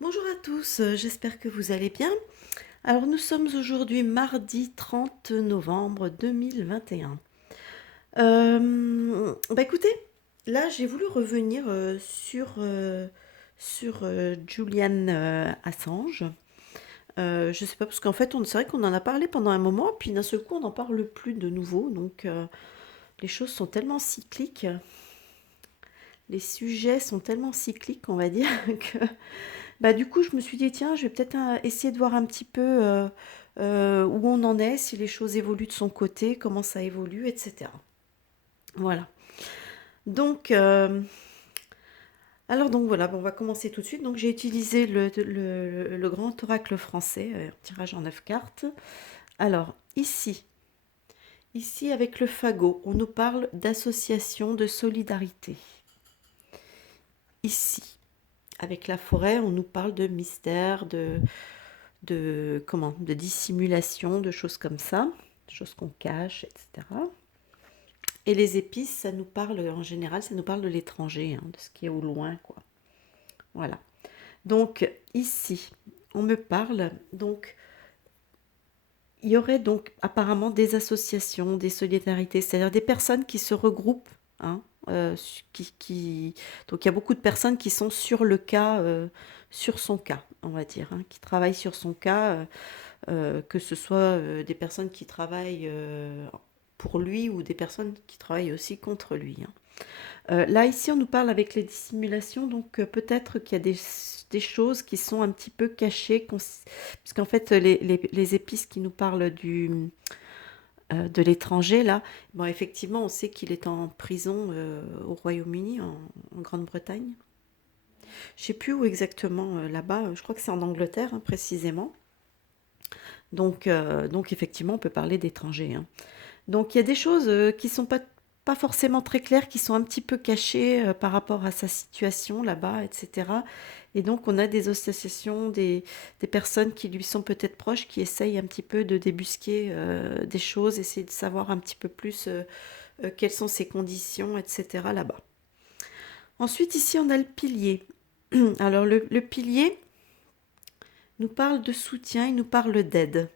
Bonjour à tous, j'espère que vous allez bien. Alors nous sommes aujourd'hui mardi 30 novembre 2021. Écoutez, là j'ai voulu revenir sur Julian Assange. Je sais pas, parce qu'en fait c'est vrai qu'on en a parlé pendant un moment, puis d'un seul coup on n'en parle plus de nouveau, donc les choses sont tellement cycliques, les sujets sont tellement cycliques on va dire, que bah, du coup, je me suis dit, tiens, je vais peut-être essayer de voir un petit peu où on en est, si les choses évoluent de son côté, comment ça évolue, etc. Voilà. Donc, donc voilà, bon, on va commencer tout de suite. Donc, j'ai utilisé le grand oracle français, un tirage en 9 cartes. Alors, ici, avec le fagot, on nous parle d'association, de solidarité. Ici, avec la forêt, on nous parle de mystère, de dissimulation, de choses comme ça, de choses qu'on cache, etc. Et les épices, ça nous parle, en général, ça nous parle de l'étranger, hein, de ce qui est au loin, quoi. Voilà. Donc, ici, on me parle, donc, il y aurait donc apparemment des associations, des solidarités, c'est-à-dire des personnes qui se regroupent, hein, donc il y a beaucoup de personnes qui sont sur le cas, sur son cas, on va dire, hein, qui travaillent sur son cas, que ce soit des personnes qui travaillent pour lui ou des personnes qui travaillent aussi contre lui, hein. Là, ici, on nous parle avec les dissimulations, donc peut-être qu'il y a des choses qui sont un petit peu cachées, puisqu'en fait, les épices qui nous parlent de l'étranger, là, bon, effectivement, on sait qu'il est en prison au Royaume-Uni, en Grande-Bretagne. Je ne sais plus où exactement là-bas, je crois que c'est en Angleterre, hein, précisément. Donc effectivement, on peut parler d'étrangers, hein. Donc il y a des choses qui sont pas forcément très claires, qui sont un petit peu cachées par rapport à sa situation là-bas, etc. Et donc on a des associations, des personnes qui lui sont peut-être proches, qui essayent un petit peu de débusquer des choses, essayer de savoir un petit peu plus quelles sont ses conditions, etc. là-bas. Ensuite, ici, on a le pilier. Alors le pilier nous parle de soutien, il nous parle d'aide.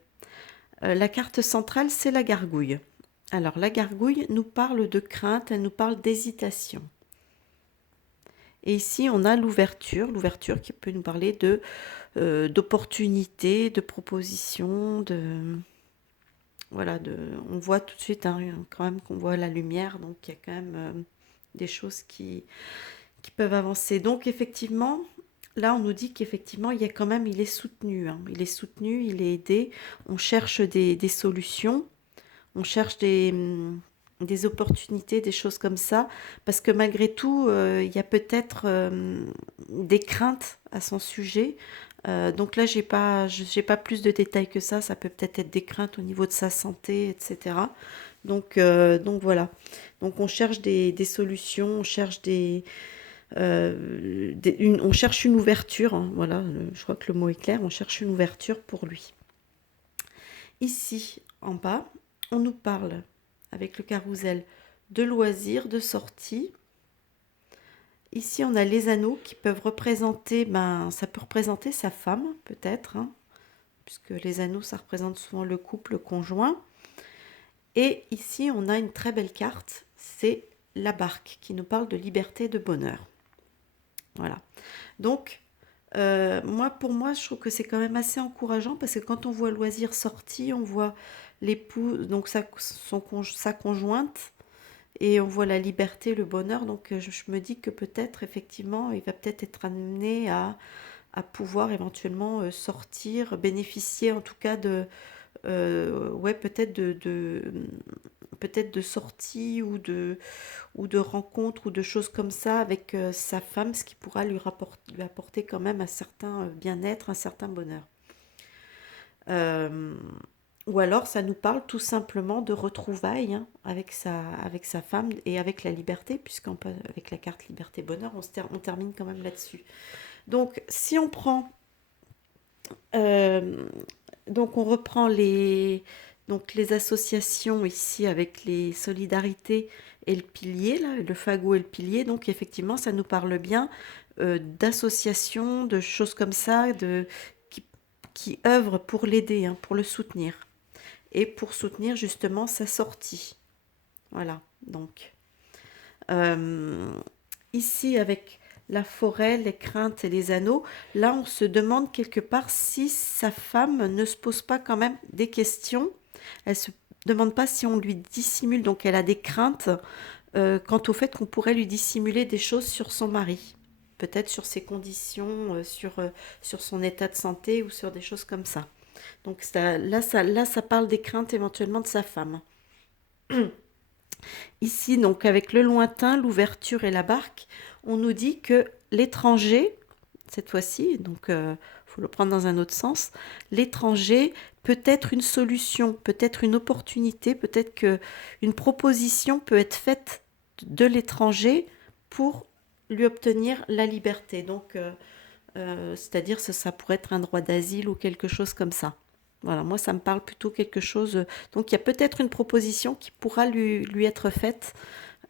La carte centrale, c'est la gargouille. Alors la gargouille nous parle de crainte, elle nous parle d'hésitation. Et ici, on a l'ouverture qui peut nous parler d'opportunités, de propositions, voilà, on voit tout de suite, hein, quand même qu'on voit la lumière, donc il y a quand même des choses qui peuvent avancer. Donc effectivement, là, on nous dit qu'effectivement, il est soutenu, hein. Il est soutenu, il est aidé. On cherche des solutions, on cherche des opportunités, des choses comme ça, parce que malgré tout, il y a peut-être des craintes à son sujet. Donc là, j'ai pas plus de détails que ça peut peut-être être des craintes au niveau de sa santé, etc. Donc voilà. Donc on cherche des solutions, on cherche on cherche une ouverture, hein, voilà, je crois que le mot est clair, on cherche une ouverture pour lui. Ici, en bas, on nous parle, avec le carrousel, de loisirs, de sorties. Ici, on a les anneaux qui peuvent représenter, ça peut représenter sa femme, peut-être, hein, puisque les anneaux, ça représente souvent le couple conjoint. Et ici, on a une très belle carte, c'est la barque, qui nous parle de liberté et de bonheur. Voilà. Donc, pour moi, je trouve que c'est quand même assez encourageant parce que quand on voit loisir sorti, on voit l'époux, donc sa conjointe, et on voit la liberté, le bonheur. Donc, je me dis que peut-être, effectivement, il va peut-être être amené à pouvoir éventuellement sortir, bénéficier en tout cas ouais, peut-être de sorties ou de rencontres ou de choses comme ça avec sa femme, ce qui pourra lui apporter quand même un certain bien-être, un certain bonheur. Euh, ou alors ça nous parle tout simplement de retrouvailles, hein, avec sa femme et avec la liberté, avec la carte liberté-bonheur, on termine quand même là-dessus. Donc si on prend euh, donc on reprend les associations ici avec les solidarités et le pilier, là, le fagot et le pilier. Donc effectivement, ça nous parle bien d'associations, de choses comme ça, qui, qui œuvrent pour l'aider, hein, pour le soutenir. Et pour soutenir justement sa sortie. Voilà, donc. euh, Ici, avec la forêt, les craintes et les anneaux, là, on se demande quelque part si sa femme ne se pose pas quand même des questions. Elle se demande pas si on lui dissimule, donc elle a des craintes quant au fait qu'on pourrait lui dissimuler des choses sur son mari. Peut-être sur ses conditions, sur son état de santé ou sur des choses comme ça. Donc là, ça parle des craintes éventuellement de sa femme. Ici, donc avec le lointain, l'ouverture et la barque, on nous dit que l'étranger, cette fois-ci, donc faut le prendre dans un autre sens, l'étranger peut être une solution, peut être une opportunité, peut-être que une proposition peut être faite de l'étranger pour lui obtenir la liberté. Donc, c'est-à-dire ça pourrait être un droit d'asile ou quelque chose comme ça. Voilà, moi ça me parle plutôt quelque chose. Donc il y a peut-être une proposition qui pourra lui être faite,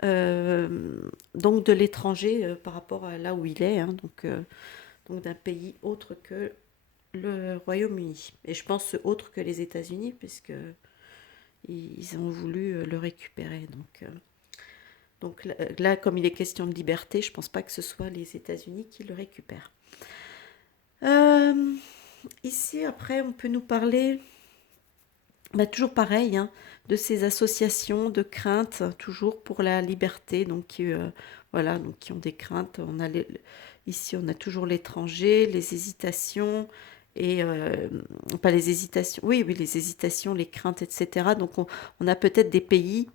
donc de l'étranger par rapport à là où il est, hein, donc d'un pays autre que le Royaume-Uni. Et je pense autre que les États-Unis, puisque ils ont voulu le récupérer. Donc là, comme il est question de liberté, je pense pas que ce soit les États-Unis qui le récupèrent. Euh, Ici, après, on peut nous parler, bah, toujours pareil, hein, de ces associations de craintes, toujours pour la liberté, donc voilà, donc qui ont des craintes. Ici, on a toujours l'étranger, les hésitations, et pas les hésitations, oui, oui, les hésitations, les craintes, etc. Donc, on a peut-être des pays,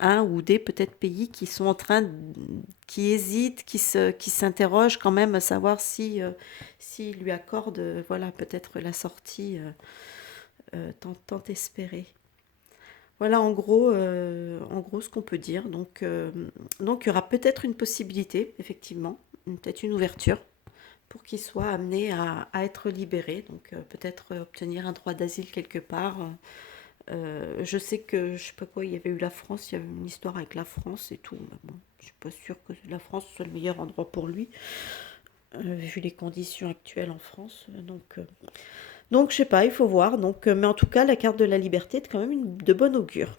un ou des peut-être pays qui sont en train, qui hésitent, qui s'interrogent quand même à savoir si, s'ils lui accordent, voilà, peut-être la sortie tant espérée. Voilà en gros ce qu'on peut dire. Donc il y aura peut-être une possibilité, effectivement, peut-être une ouverture pour qu'il soit amené à être libéré. Donc peut-être obtenir un droit d'asile quelque part. Je sais que, je sais pas quoi, il y avait eu la France, il y avait une histoire avec la France et tout. Mais bon, je suis pas sûre que la France soit le meilleur endroit pour lui, vu les conditions actuelles en France. Donc je sais pas, il faut voir. Mais en tout cas, la carte de la liberté est quand même de bonne augure.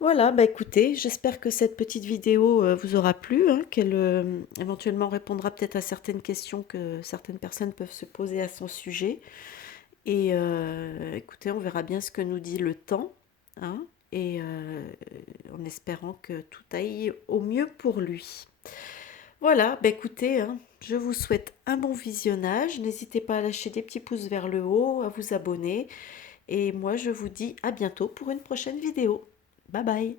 Voilà, bah écoutez, j'espère que cette petite vidéo vous aura plu, hein, qu'elle éventuellement répondra peut-être à certaines questions que certaines personnes peuvent se poser à son sujet. Et écoutez, on verra bien ce que nous dit le temps, hein, et en espérant que tout aille au mieux pour lui. Voilà, bah écoutez, hein, je vous souhaite un bon visionnage. N'hésitez pas à lâcher des petits pouces vers le haut, à vous abonner. Et moi, je vous dis à bientôt pour une prochaine vidéo. Bye bye.